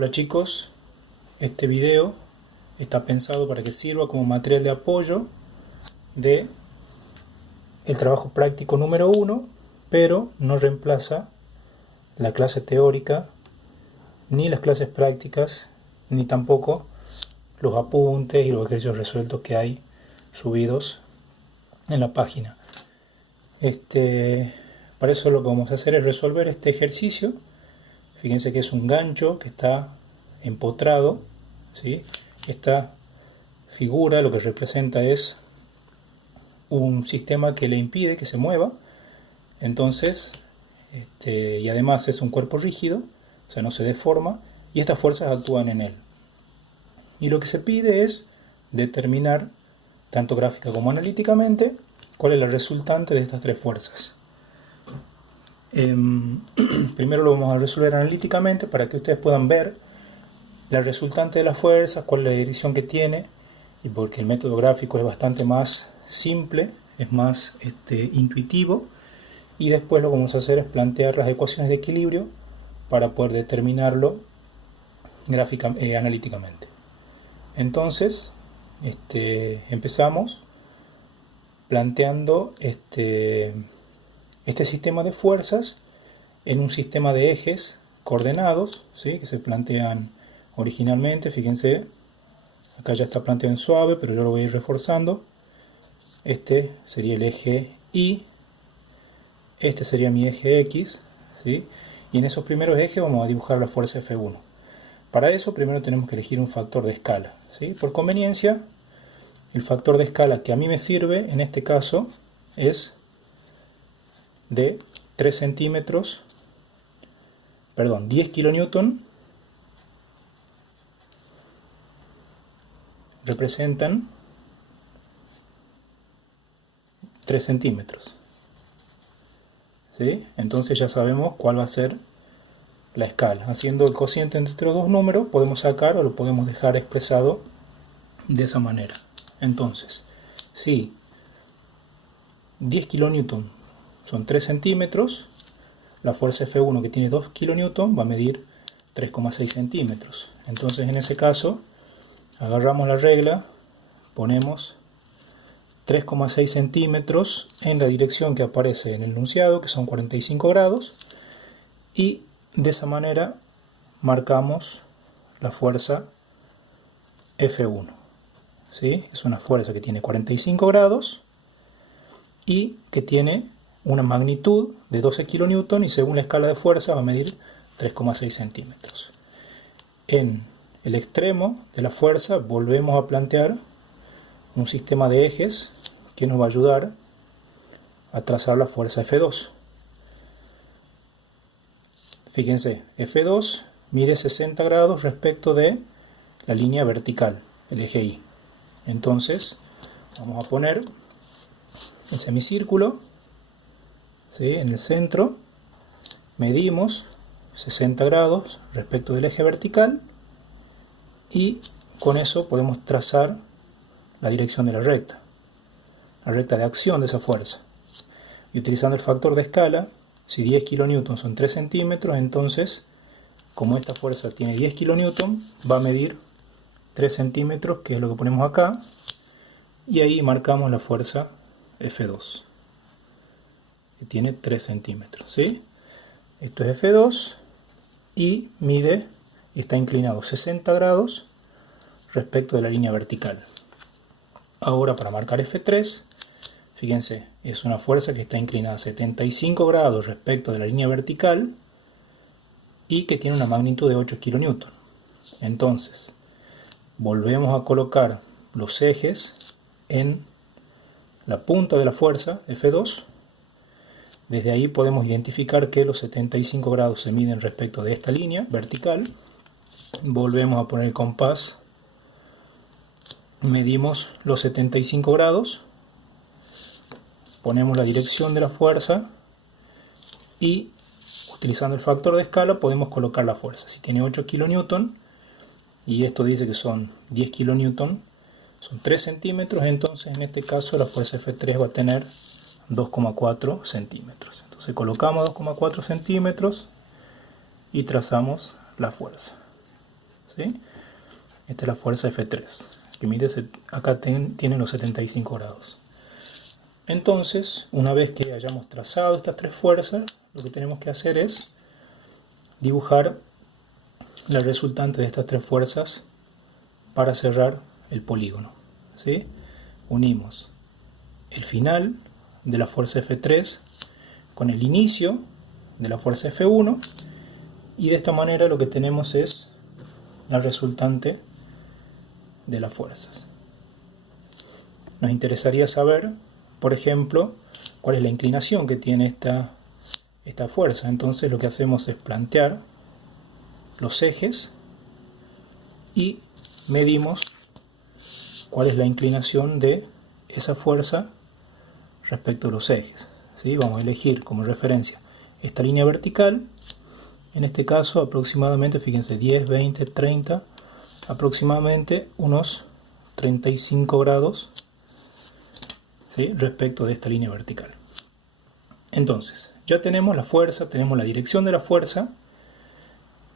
Hola chicos, este video está pensado para que sirva como material de apoyo de el trabajo práctico número 1, pero no reemplaza la clase teórica, ni las clases prácticas, ni tampoco los apuntes y los ejercicios resueltos que hay subidos en la página. Para eso lo que vamos a hacer es resolver este ejercicio. Fíjense que es un gancho que está empotrado, ¿sí? Esta figura lo que representa es un sistema que le impide que se mueva. Entonces, y además es un cuerpo rígido, o sea, no se deforma, y estas fuerzas actúan en él. Y lo que se pide es determinar, tanto gráfica como analíticamente, cuál es la resultante de estas tres fuerzas. Primero lo vamos a resolver analíticamente para que ustedes puedan ver la resultante de las fuerzas, cuál es la dirección que tiene, y porque el método gráfico es bastante más simple, es más intuitivo, y después lo que vamos a hacer es plantear las ecuaciones de equilibrio para poder determinarlo analíticamente. Entonces, empezamos planteando este sistema de fuerzas en un sistema de ejes coordenados, ¿sí? Que se plantean originalmente. Fíjense, acá ya está planteado en suave, pero yo lo voy a ir reforzando. Este sería el eje Y, este sería mi eje X, ¿sí? Y en esos primeros ejes vamos a dibujar la fuerza F1. Para eso primero tenemos que elegir un factor de escala, ¿sí? Por conveniencia, el factor de escala que a mí me sirve en este caso es de 3 centímetros, perdón, 10 kilonewton representan 3 centímetros, ¿sí? Entonces ya sabemos cuál va a ser la escala. Haciendo el cociente entre los dos números podemos sacar o lo podemos dejar expresado de esa manera. Entonces, si 10 kilonewton son 3 centímetros, la fuerza F1 que tiene 2 kilonewton va a medir 3,6 centímetros. Entonces en ese caso agarramos la regla, ponemos 3,6 centímetros en la dirección que aparece en el enunciado, que son 45 grados, y de esa manera marcamos la fuerza F1, ¿sí? Es una fuerza que tiene 45 grados y que tiene una magnitud de 12 kilonewton, y según la escala de fuerza va a medir 3,6 centímetros. En el extremo de la fuerza volvemos a plantear un sistema de ejes que nos va a ayudar a trazar la fuerza F2. Fíjense, F2 mide 60 grados respecto de la línea vertical, el eje Y. Entonces vamos a poner el semicírculo, ¿sí? En el centro medimos 60 grados respecto del eje vertical, y con eso podemos trazar la dirección de la recta de acción de esa fuerza. Y utilizando el factor de escala, si 10 kilonewton son 3 centímetros, entonces como esta fuerza tiene 10 kilonewton, va a medir 3 centímetros, que es lo que ponemos acá, y ahí marcamos la fuerza F2, que tiene 3 centímetros, ¿sí? Esto es F2 y mide y está inclinado 60 grados respecto de la línea vertical. Ahora, para marcar F3, fíjense, es una fuerza que está inclinada 75 grados respecto de la línea vertical y que tiene una magnitud de 8 kilonewton. Entonces, volvemos a colocar los ejes en la punta de la fuerza F2. Desde ahí podemos identificar que los 75 grados se miden respecto de esta línea vertical. Volvemos a poner el compás, medimos los 75 grados, ponemos la dirección de la fuerza y utilizando el factor de escala podemos colocar la fuerza. Si tiene 8 kilonewton y esto dice que son 10 kilonewton, son 3 centímetros, entonces en este caso la fuerza F3 va a tener 2,4 centímetros. Entonces colocamos 2,4 centímetros y trazamos la fuerza. ¿sí? Esta es la fuerza F3, que mide, acá tiene los 75 grados. Entonces, una vez que hayamos trazado estas tres fuerzas, lo que tenemos que hacer es dibujar la resultante de estas tres fuerzas para cerrar el polígono, ¿sí? Unimos el final de la fuerza F3 con el inicio de la fuerza F1 y de esta manera lo que tenemos es la resultante de las fuerzas. Nos interesaría saber, por ejemplo, cuál es la inclinación que tiene esta fuerza. Entonces lo que hacemos es plantear los ejes y medimos cuál es la inclinación de esa fuerza respecto a los ejes, ¿sí? Vamos a elegir como referencia esta línea vertical, en este caso aproximadamente, fíjense, 10, 20, 30, aproximadamente unos 35 grados, ¿sí? Respecto de esta línea vertical. Entonces, ya tenemos la fuerza, tenemos la dirección de la fuerza.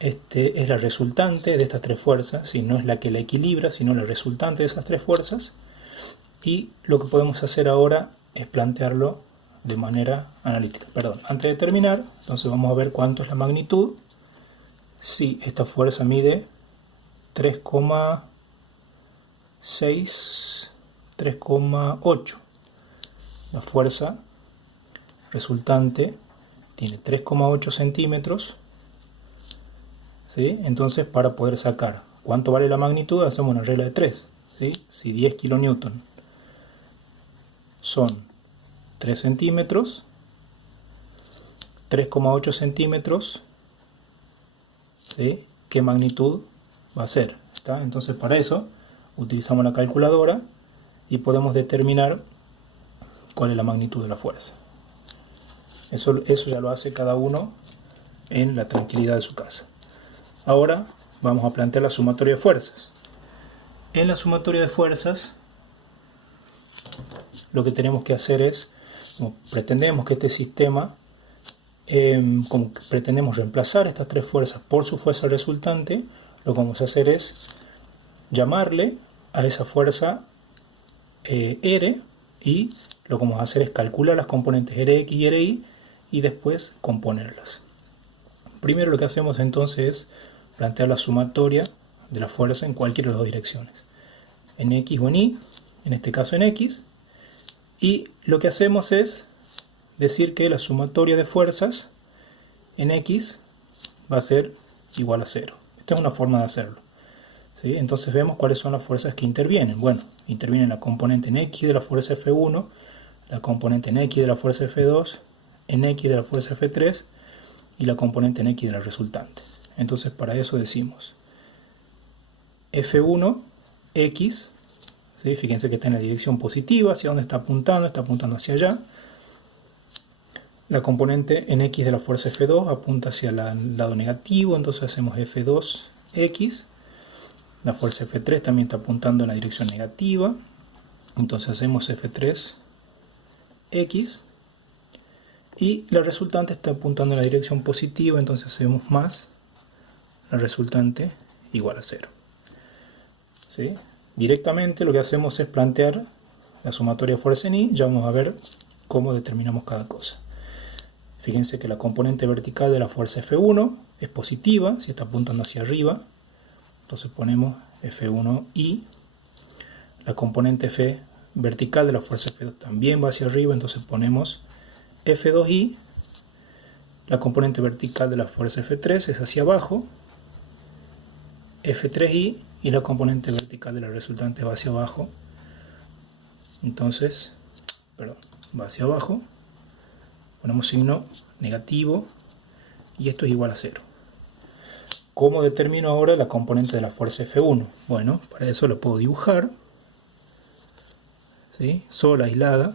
Este es la resultante de estas tres fuerzas, ¿sí? No es la que la equilibra, sino la resultante de esas tres fuerzas. Y lo que podemos hacer ahora es plantearlo de manera analítica. Perdón, antes de terminar, entonces vamos a ver cuánto es la magnitud. Si esta fuerza mide 3,6, 3,8. La fuerza resultante tiene 3,8 centímetros. ¿Sí? Entonces, para poder sacar cuánto vale la magnitud, hacemos una regla de 3. ¿Sí? Si 10 kilonewton son 3 centímetros, 3,8 centímetros, ¿sí? ¿Qué magnitud va a ser? ¿Está? Entonces, para eso utilizamos la calculadora y podemos determinar cuál es la magnitud de la fuerza. Eso ya lo hace cada uno en la tranquilidad de su casa. Ahora vamos a plantear la sumatoria de fuerzas. En la sumatoria de fuerzas, lo que tenemos que hacer es, como pretendemos que este sistema, como pretendemos reemplazar estas tres fuerzas por su fuerza resultante, lo que vamos a hacer es llamarle a esa fuerza R, y lo que vamos a hacer es calcular las componentes Rx y Ri y después componerlas. Primero lo que hacemos entonces es plantear la sumatoria de la fuerza en cualquiera de las dos direcciones, en X o en Y, en este caso en X, y lo que hacemos es decir que la sumatoria de fuerzas en X va a ser igual a 0. Esta es una forma de hacerlo, ¿sí? Entonces vemos cuáles son las fuerzas que intervienen. Bueno, interviene la componente en X de la fuerza F1, la componente en X de la fuerza F2, en X de la fuerza F3 y la componente en X de la resultante. Entonces para eso decimos F1 X, ¿sí? Fíjense que está en la dirección positiva, hacia donde está apuntando hacia allá. La componente en X de la fuerza F2 apunta hacia el lado negativo, entonces hacemos F2 X. La fuerza F3 también está apuntando en la dirección negativa, entonces hacemos F3 X. Y la resultante está apuntando en la dirección positiva, entonces hacemos más la resultante igual a 0. ¿Sí? Directamente lo que hacemos es plantear la sumatoria de fuerza en Y. Ya vamos a ver cómo determinamos cada cosa. Fíjense que la componente vertical de la fuerza F1 es positiva, si está apuntando hacia arriba, entonces ponemos F1Y. La componente F vertical de la fuerza F2 también va hacia arriba, entonces ponemos F2Y. La componente vertical de la fuerza F3 es hacia abajo, F3Y, y la componente vertical de la resultante va hacia abajo, entonces, va hacia abajo, ponemos signo negativo y esto es igual a 0. ¿Cómo determino ahora la componente de la fuerza F1? Bueno, para eso lo puedo dibujar, ¿sí? Sola, aislada.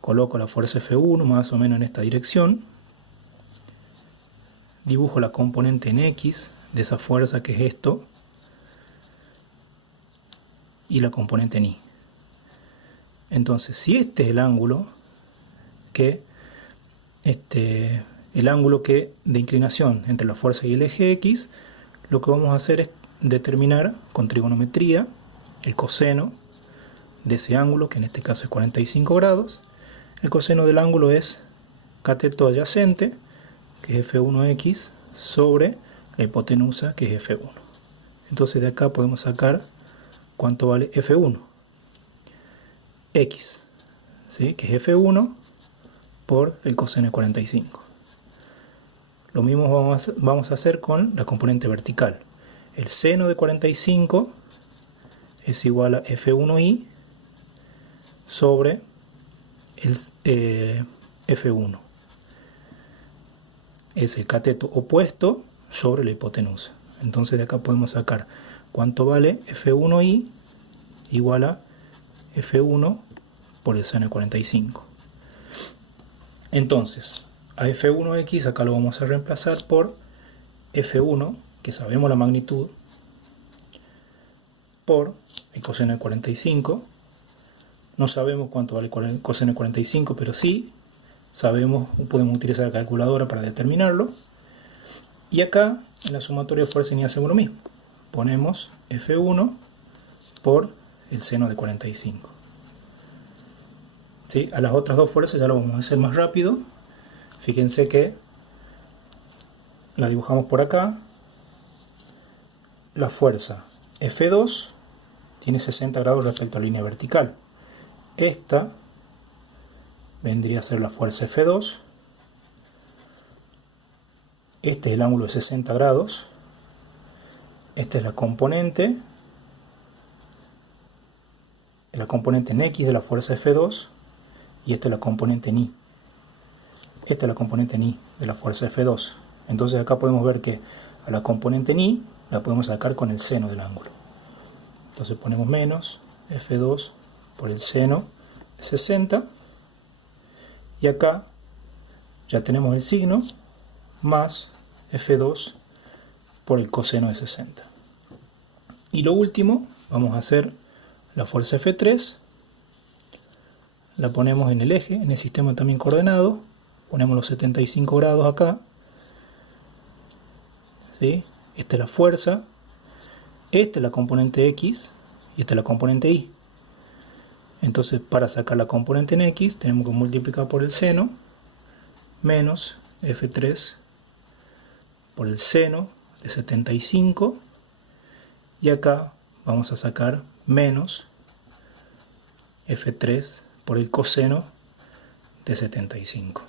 Coloco la fuerza F1 más o menos en esta dirección. Dibujo la componente en X de esa fuerza, que es esto, y la componente en Y. Entonces, si este es el ángulo de inclinación entre la fuerza y el eje X, lo que vamos a hacer es determinar con trigonometría el coseno de ese ángulo, que en este caso es 45 grados. El coseno del ángulo es cateto adyacente, que es F1x, sobre la hipotenusa, que es F1. Entonces de acá podemos sacar cuánto vale F1. X, ¿sí? Que es F1 por el coseno de 45. Lo mismo vamos a hacer con la componente vertical. El seno de 45 es igual a F1i sobre el F1. Es el cateto opuesto sobre la hipotenusa. Entonces de acá podemos sacar cuánto vale F1i igual a F1 por el seno de 45. Entonces, a F1x acá lo vamos a reemplazar por F1, que sabemos la magnitud, por el coseno de 45. No sabemos cuánto vale el coseno de 45, pero sí sabemos, podemos utilizar la calculadora para determinarlo. Y acá en la sumatoria de fuerzas hacemos lo mismo. Ponemos F1 por el seno de 45. ¿Sí? A las otras dos fuerzas ya lo vamos a hacer más rápido. Fíjense que la dibujamos por acá. La fuerza F2 tiene 60 grados respecto a la línea vertical. Esta vendría a ser la fuerza F2. Este es el ángulo de 60 grados. Esta es la componente en X de la fuerza F2. Y esta es la componente en Y. Esta es la componente en Y de la fuerza F2. Entonces acá podemos ver que a la componente en Y la podemos sacar con el seno del ángulo. Entonces ponemos menos F2 por el seno de 60. Y acá ya tenemos el signo más F2 por el coseno de 60. Y lo último, vamos a hacer la fuerza F3. La ponemos en el eje, en el sistema también coordenado. Ponemos los 75 grados acá. ¿Sí? Esta es la fuerza. Esta es la componente X y esta es la componente Y. Entonces, para sacar la componente en X, tenemos que multiplicar por el seno menos F3 por el seno de 75. Y acá vamos a sacar menos F3 por el coseno de 75.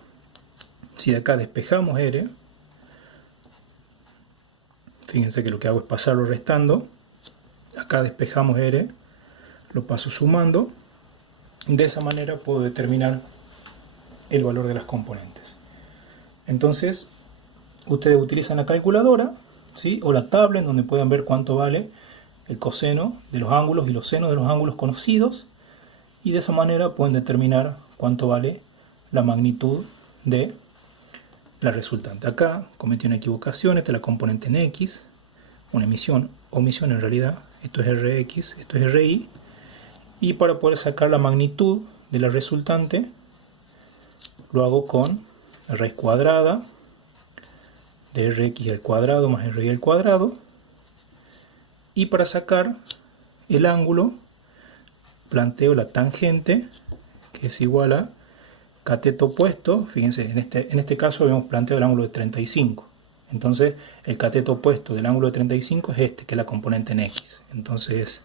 Si de acá despejamos R, fíjense que lo que hago es pasarlo restando. Acá despejamos R, lo paso sumando. De esa manera puedo determinar el valor de las componentes. Entonces, ustedes utilizan la calculadora, ¿sí? O la tabla en donde puedan ver cuánto vale el coseno de los ángulos y los senos de los ángulos conocidos. Y de esa manera pueden determinar cuánto vale la magnitud de la resultante. Acá cometí una equivocación, esta es la componente en X, una omisión en realidad. Esto es Rx, esto es Ri. Y para poder sacar la magnitud de la resultante, lo hago con la raíz cuadrada de Rx al cuadrado más Ri al cuadrado. Y para sacar el ángulo, planteo la tangente, que es igual a cateto opuesto. Fíjense, en este caso habíamos planteado el ángulo de 35. Entonces, el cateto opuesto del ángulo de 35 es este, que es la componente en X. Entonces,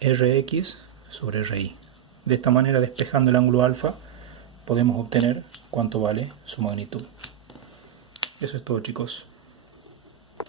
Rx sobre Ri. De esta manera, despejando el ángulo alfa, podemos obtener cuánto vale su magnitud. Eso es todo, chicos.